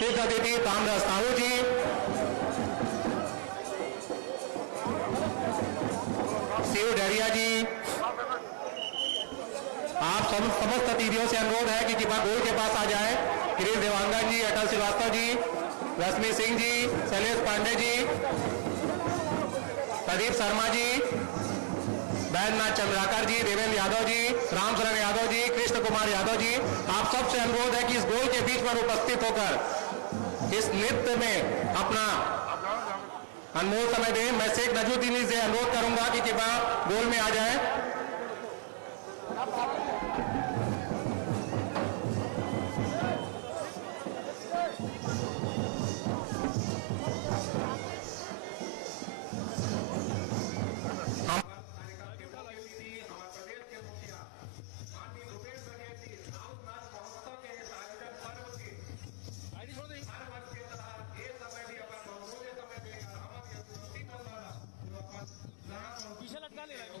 मुख्य अतिथि ताम्रध्वज साहू जी, शिव डरिया जी, आप समस्त अतिथियों से अनुरोध है कि कृपया गोल के पास आ जाए। गिरीश देवांगन जी, अटल श्रीवास्तव जी, रश्मि सिंह जी, शैलेश पांडे जी, प्रदीप शर्मा जी, बैद्यनाथ चंद्राकर जी, देवेंद्र यादव जी, रामचरण यादव जी, कृष्ण कुमार यादव जी, आप सबसे अनुरोध है कि इस गोल के बीच पर उपस्थित होकर इस नृत्य में अपना अनमोल समय दें। मैं शेख नजरुद्दीन से अनुरोध करूंगा कि कृपया गोल में आ जाए। पीछे लटका ले रहा है।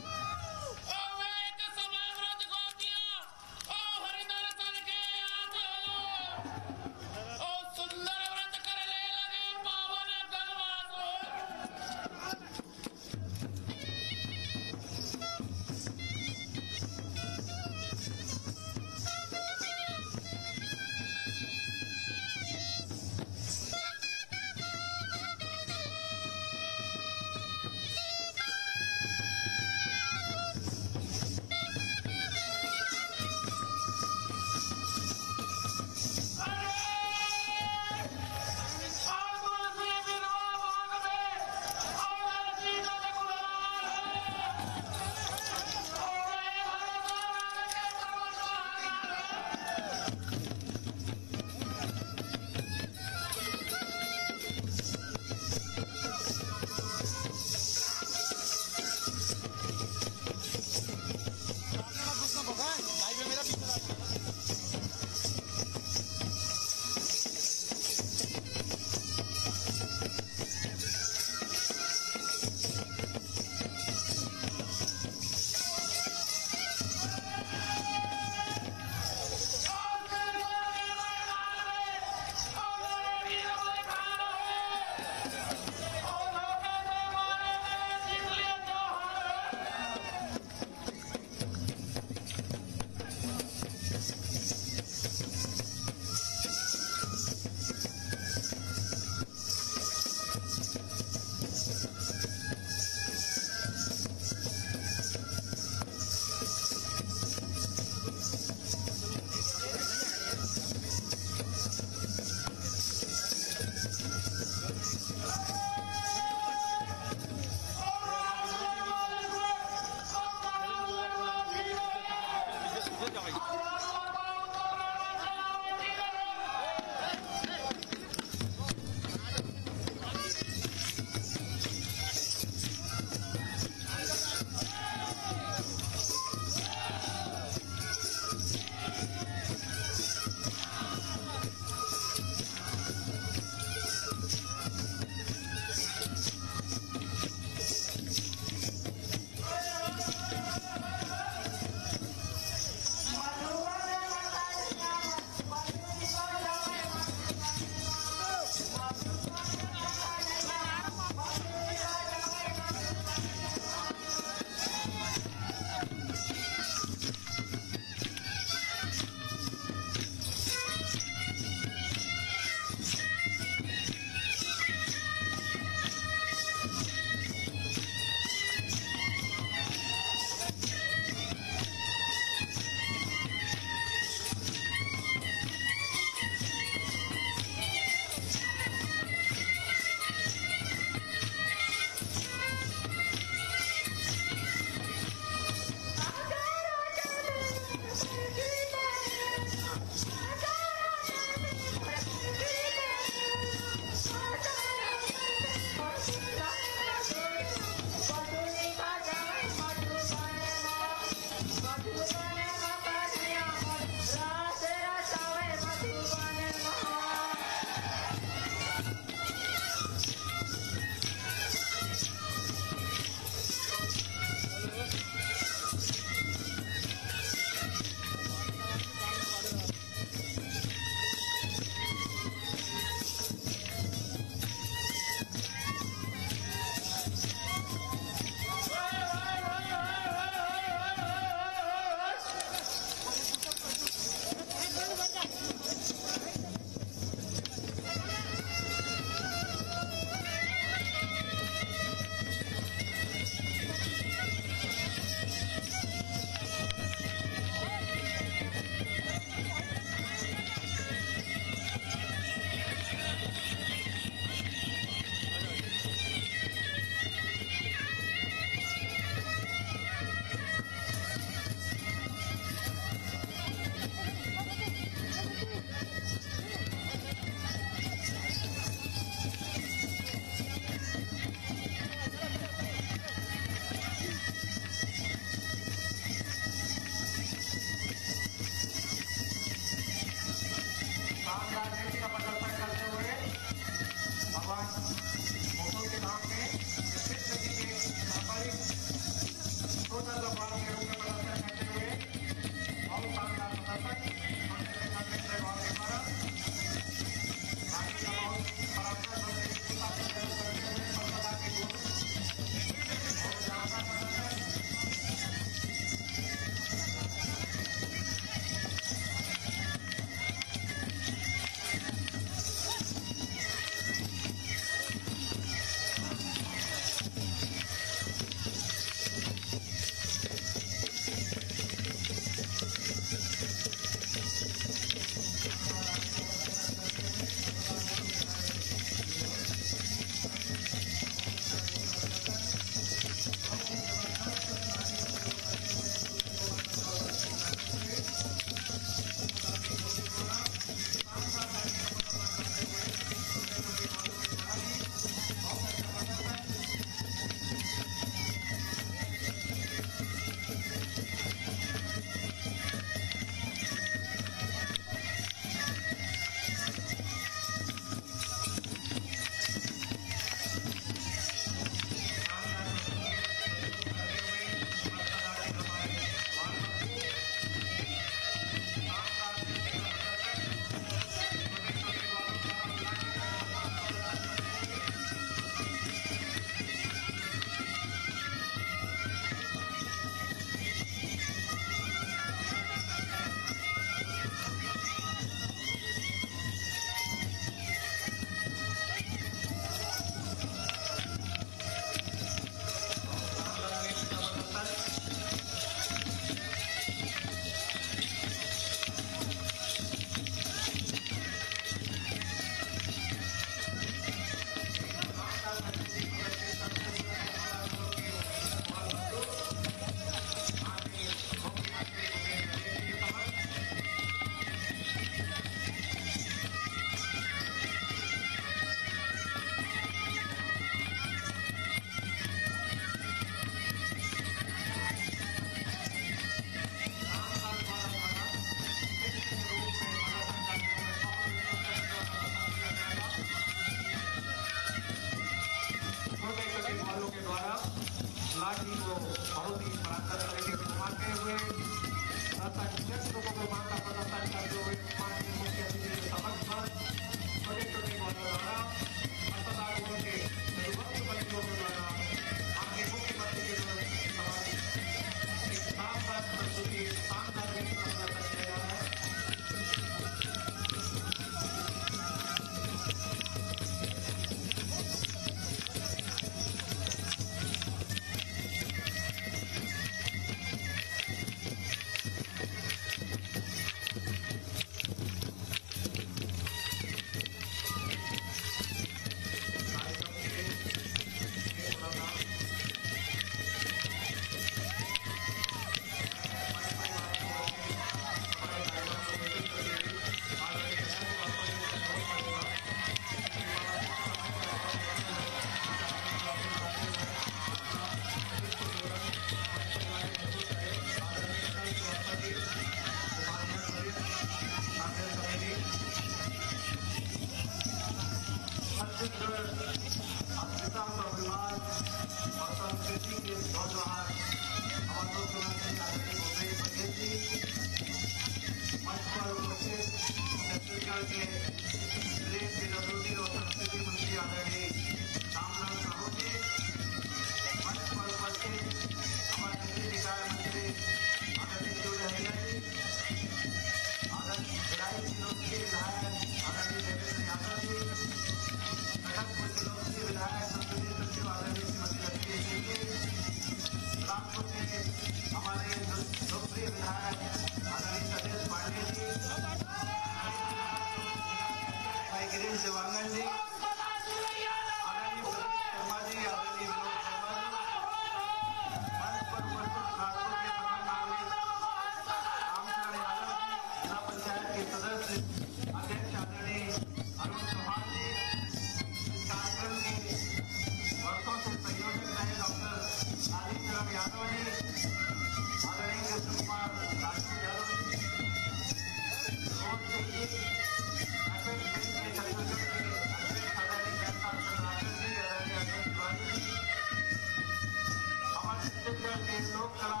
के लोक कला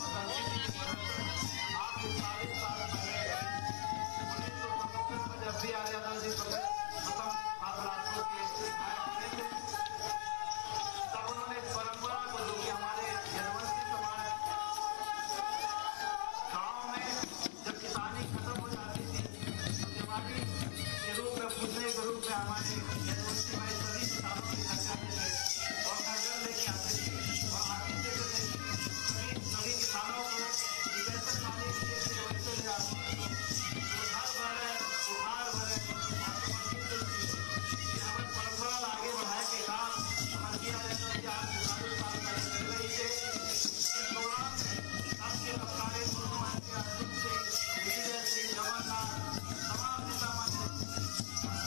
संस्कृति के प्रदर्शन आज 40 साल पहले 1977 में जब भी आर्य यादव जी प्रथम बिलासपुर के आए थे, तब उन्होंने इस परंपरा को, जो कि हमारे यदुवंशी समाज गाँव में जब किसानी खत्म हो जाती थी तो दिवाली के रूप में पूजने के रूप में हमारे यदुवंशी भाई सभी किसानों की करते थे और नगर लेके आते थे और आगे देते थे सभी किसानों को जैसे पानी के वैसे ले आते उधार भरे हमारे परंपरा आगे बढ़ाए के काम हमारे किया जाता है। आज 40 साल पहले चल रही है। इस दौरान आपके अपराधे से जवाहरलाल तमाम नेता माने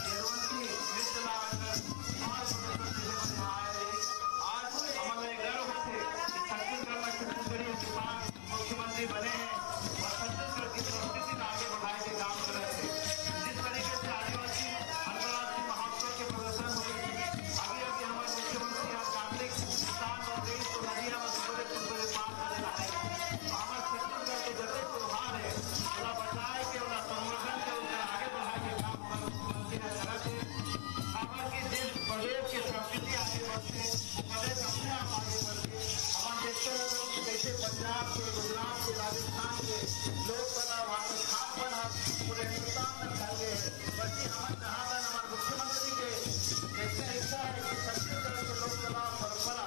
यदुवंशी नृत्य लगाकर समाज प्रदर्शन आए। आज हमें गर्व है कि छत्तीसगढ़ में छत्तीसगढ़ी किसान मुख्यमंत्री बने हैं और छत्तीसगढ़ की संस्कृति को आगे बढ़ाए के काम कर रहे थे। जिस तरीके से आदिवासी अंतर्राष्ट्रीय महोत्सव के प्रदर्शन हुए, अभी अभी हमारे मुख्यमंत्री यहाँ कार्तिक किसान और देश को नदियां में सुबह पार कर रहा है। हमारे छत्तीसगढ़ के जैसे त्योहार है उन्हें बचाए के उन्हें संवर्धन के उन्हें आगे बढ़ाए के काम हमारे मुख्यमंत्री ने करा थे। हमारे जिस प्रदेश की संस्कृति आगे बढ़ते प्रदेश अपने आप आगे बढ़ते हम देखते हैं कि कैसे पंजाब के, गुजरात के, राजस्थान के लोक कला वहाँ के खान बना पूरे हिंदुस्तान में फैल गए हैं। बल्कि हमारे जहाँ तक हमारे मुख्यमंत्री के देखने हिस्सा है कि छत्तीसगढ़ के लोक कला परंपरा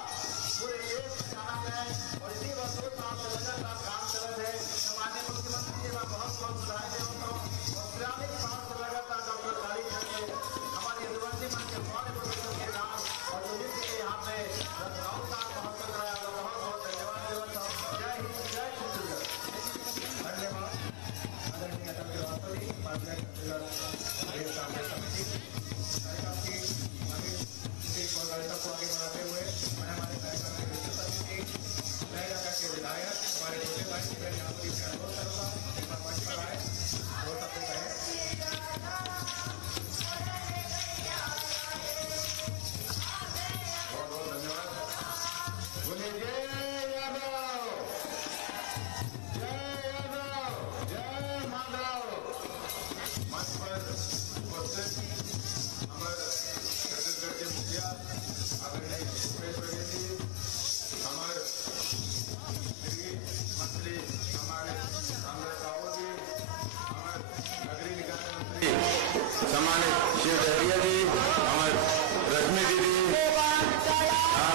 पूरे देश में जाना जाए और इसी वक्त 2 साल से लगातार काम कर रहे हैं। माननीय मुख्यमंत्री जी का बहुत बहुत बधाई दे और 43 साल से लगातार डॉक्टर काली हमारे यदुवंशी मन के बड़े प्रदर्शन के नाम और जो भी यहाँ पे 9 साल महोत्सव कराया तो बहुत बहुत धन्यवाद देवता। जय हिंद, जय छत्तीसगढ़। धन्यवाद आदरणीय अटल श्रीवास्तव जी, माननीय छत्तीसगढ़ प्रदेश कांग्रेस समिति कार्यक्रम की आगे कार्यक्रम को आगे बढ़ाते हुए मैं हमारे कार्यक्रम के विस्तृत अतिथि नए नगर के विधायक हमारे छोटे भाई शिवेंद्र यादव जी से अनुरोध करूंगा मंच पर आए और सबसे कहें बहुत बहुत धन्यवाद। बोलिए जय यादव, जय यादव, जय माधव। मंच पर उपस्थित हमारे छत्तीसगढ़ के मुखिया आदरणीय भूपेश बघेल जी, हमारे मंत्री हमारे कांग्रेस राहुल जी, हमारे नगरीय निकाय मंत्री सम्मानित शिव डहरिया जी, हमारे रश्मि दीदी,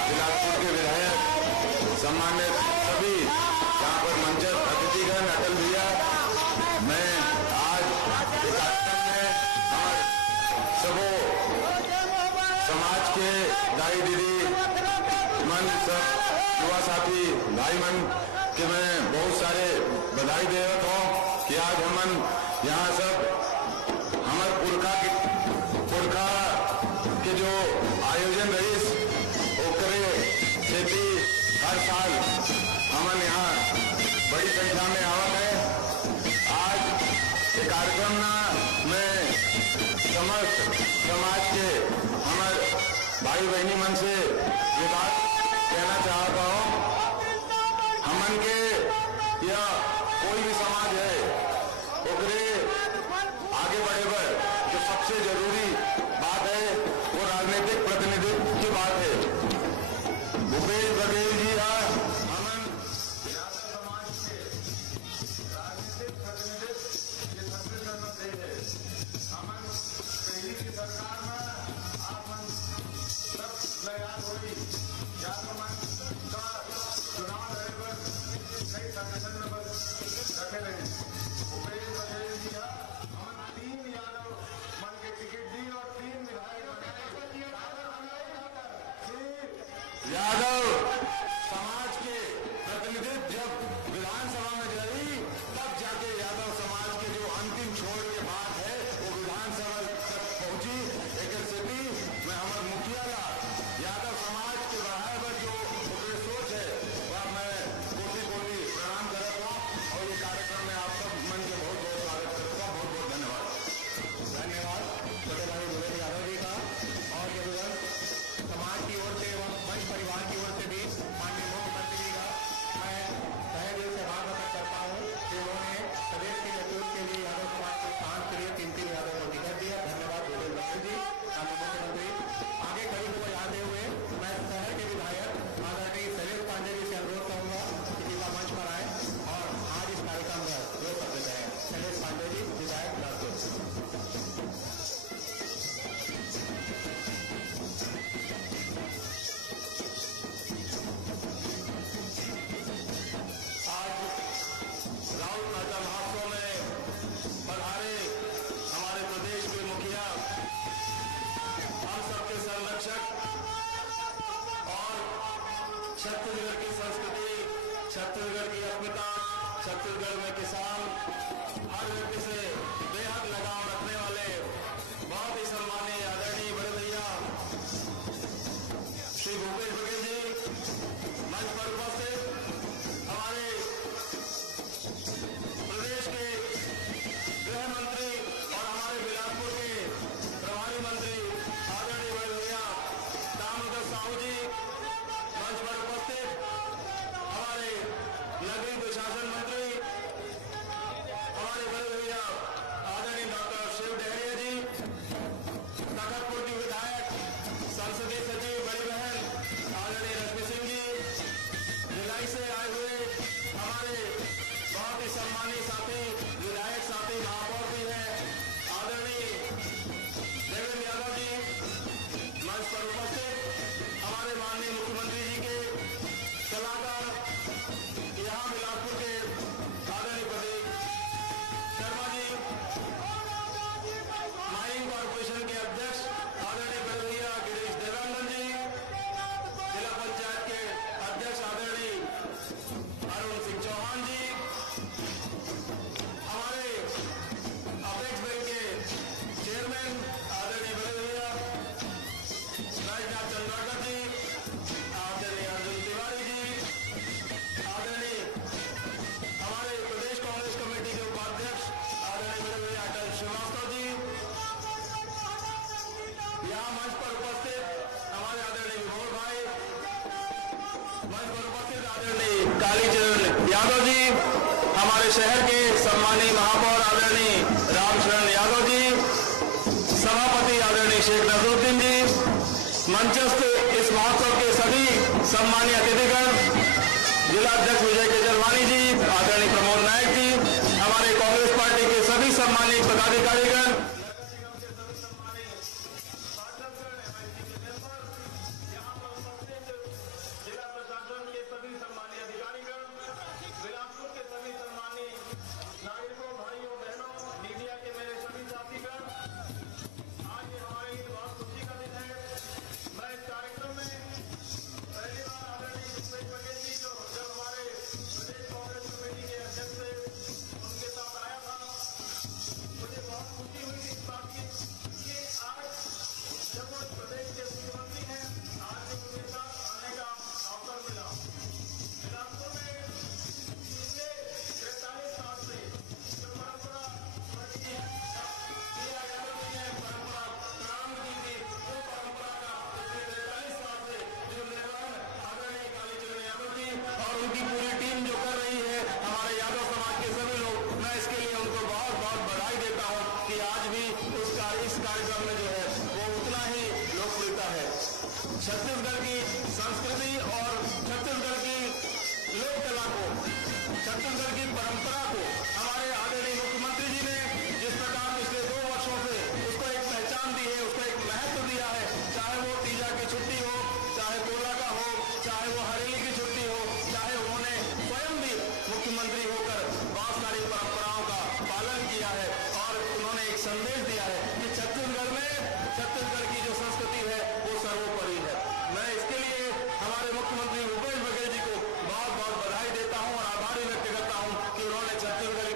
बिलासपुर के विधायक, सम्मानित सभी यहाँ पर मंचस्थ अतिथिगण, अटल भैया, मैं आज इस कार्यक्रम में हमारे सबो समाज के दाई दीदी मन, सब युवा साथी भाई मन के मैं बहुत सारे बधाई दे रहा हूँ कि आज हमन यहाँ सब हमारे पुरखा के जो आयोजन रही ओकरे खेती हर साल हमन यहाँ बड़ी संख्या में आवत है। आज ये कार्यक्रम में समस्त समाज के हमारे भाई बहनी मन से ये बात कहना चाहता हूँ, हमन के या कोई भी समाज है ओकरे आगे बढ़े पर जो सबसे जरूरी बात है वो राजनीतिक प्रतिनिधित्व की बात है। भूपेश बघेल जी हमन यादव समाज के राजनीतिक प्रतिनिधित्व ये छत्तीसगढ़ में दे है। हमन पहली की सरकार में आप मन सब याद होगी, यादव मन का चुनाव लड़े पर कई संगठन में बस रखे रहे। भूपेश बघेल जी हमन 3 यादव मन के टिकट दी और 3 विधायक बनाए। यादव समाज छत्तीसगढ़ की अस्मिता, छत्तीसगढ़ में किसान, हर व्यक्ति से बेहद लगाव रखने वाले बहुत ही सम्मानीय आदरणीय बड़े भैया श्री भूपेश बघेल जी मंच पर उपस्थित, हमारे प्रदेश के गृह मंत्री और हमारे बिलासपुर के प्रभारी मंत्री आदरणीय बड़े भैया दामोदर साहू जी मंच पर उपस्थित, हमारे नगरीय प्रशासन मंत्री हमारे बड़े भैया आदरणीय डॉक्टर शिव डहरिया जी, तखतपुर की विधायक संसदीय सचिव बड़ी बहन आदरणीय रश्मि सिंह जी, भिलाई से आए हुए हमारे बहुत ही सम्मानीय साथी विधायक साथी महापौर भी हैं आदरणीय देवेंद्र यादव जी मंच पर उपस्थित, हमारे माननीय मुख्यमंत्री जी के सलाहकार यहाँ बिलासपुर के आदरणीय प्रदीप शर्मा जी, माइनिंग कॉर्पोरेशन के अध्यक्ष आदरणीय बड़े भैया गिरीश देवानंद जी, जिला पंचायत के अध्यक्ष आदरणीय अरुण सिंह चौहान जी, हमारे अपेक्स बैंक के चेयरमैन आदरणीय बड़े भैया राजनाथ चंद्राकर जी, आदरणीय अर्जुन तिवारी जी, आदरणीय हमारे प्रदेश कांग्रेस कमेटी के उपाध्यक्ष आदरणीय बड़े भैया अटल श्रीवास्तव जी, यहाँ मंच पर उपस्थित हमारे आदरणीय विभोर भाई, मंच पर उपस्थित आदरणीय कालीचरण यादव जी, हमारे शहर के सम्मानीय महापौर आदरणीय रामशरण यादव जी, सभापति आदरणीय शेख नजरुद्दीन जी, मंचस्थ इस महोत्सव के सभी सम्मानीय अतिथिगण, जिला अध्यक्ष विजय केजरवानी जी, आदरणीय प्रमोद नायक जी, हमारे कांग्रेस पार्टी के सभी सम्मानीय पदाधिकारीगण, जिला प्रशासन के सभी सम्मानीय अधिकारीगण, बिलासपुर के सभी सम्मानीय नागरिकों, भाइयों बहनों, मीडिया के मेरे सभी साथीगण, आज ये हमारे लिए बहुत खुशी का दिन है। मैं इस कार्यक्रम में पहली बार आदरणीय भूपेश बघेल जी जो जब हमारे प्रदेश कांग्रेस कमेटी के अध्यक्ष थे उनके साथ आया था, मुझे बहुत खुशी हुई इस बात की कि आज जब वो प्रदेश के मुख्यमंत्री हैं, आज उनके साथ आने का अवसर मिला। बिलासपुर में पिछले 43 साल से जो परंपरा परंपरा प्रारंभ की थी, वो परंपरा का पिछले 43 साल से जो निर्वहन आदरणीय कालीचरण यादव जी और उनकी पूरी टीम जो कर रही है, हमारे यादव समाज के सभी लोग, मैं इसके लिए उनको बहुत बहुत बधाई देता हूँ कि आज भी इस कार्यक्रम में जो है वो उतना ही लोकप्रियता है। छत्तीसगढ़ की संस्कृति और छत्तीसगढ़ की लोक कला को, छत्तीसगढ़ की परंपरा को हमारे आदरणीय मुख्यमंत्री जी ने जिस प्रकार पिछले 2 वर्षों से उसको एक पहचान दी है, उसको एक महत्व दिया है, चाहे वो तीजा की छुट्टी हो, चाहे पोला का हो, चाहे वो हरेली की छुट्टी हो, चाहे उन्होंने स्वयं भी मुख्यमंत्री होकर बहुत सारी परंपराओं का पालन किया है और उन्होंने एक संदेश दिया है कि छत्तीसगढ़ की जो संस्कृति है वो सर्वोपरि है। मैं इसके लिए हमारे मुख्यमंत्री भूपेश बघेल जी को बहुत बहुत बधाई देता हूं और आभारी व्यक्त करता हूं कि उन्होंने छत्तीसगढ़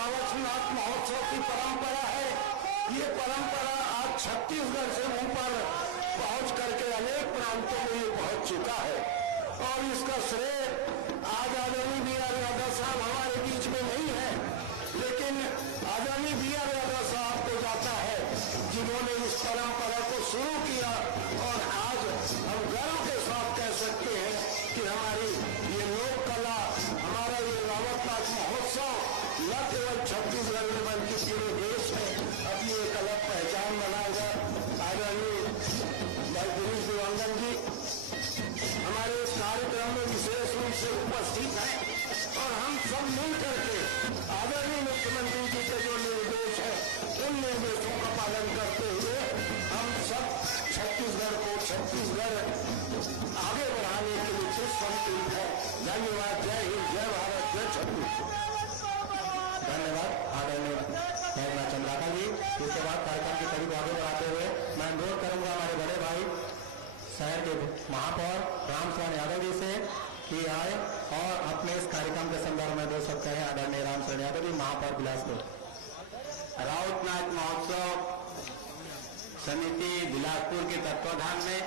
रावतनाथ महोत्सव की परंपरा है, ये परंपरा आज छत्तीसगढ़ से ऊपर पहुंच करके अनेक प्रांतों में ये पहुंच चुका है। और इसका श्रेय आज आदरणीय बी.आर. यादव साहब हमारे बीच में नहीं है, लेकिन आदरणीय बी.आर. यादव साहब को जाता है जिन्होंने इस परंपरा को शुरू किया। और आज हम गर्व के साथ कह सकते हैं कि हमारी ये लोक कला, हमारा ये रावतनाथ महोत्सव न केवल छत्तीसगढ़ में बल्कि पूरे देश में अपनी एक अलग पहचान बनाएगा। आदरणीय भाई गिरीश दिवांगन जी हमारे इस कार्यक्रम में विशेष रूप से उपस्थित हैं और हम सब मिल करके आदरणीय मुख्यमंत्री जी के जो निर्देश है उन निर्देशों का पालन करते हुए हम सब छत्तीसगढ़ आगे बढ़ाने के लिए चिर संकल्पित है। धन्यवाद। जय हिंद, जय भारत, जय छत्तीसगढ़। धन्यवाद आदरणीय मेघना चंद्राकर जी। इसके बाद कार्यक्रम की कड़ी को आगे बढ़ाते हुए मैं अनुरोध करूंगा हमारे बड़े भाई शहर के महापौर रामशरण यादव जी से कि आए और अपने इस कार्यक्रम के संदर्भ में दो शब्द कहें। आदरणीय रामशरण यादव जी, महापौर बिलासपुर। रावतनाथ महोत्सव समिति बिलासपुर के तत्वाधान में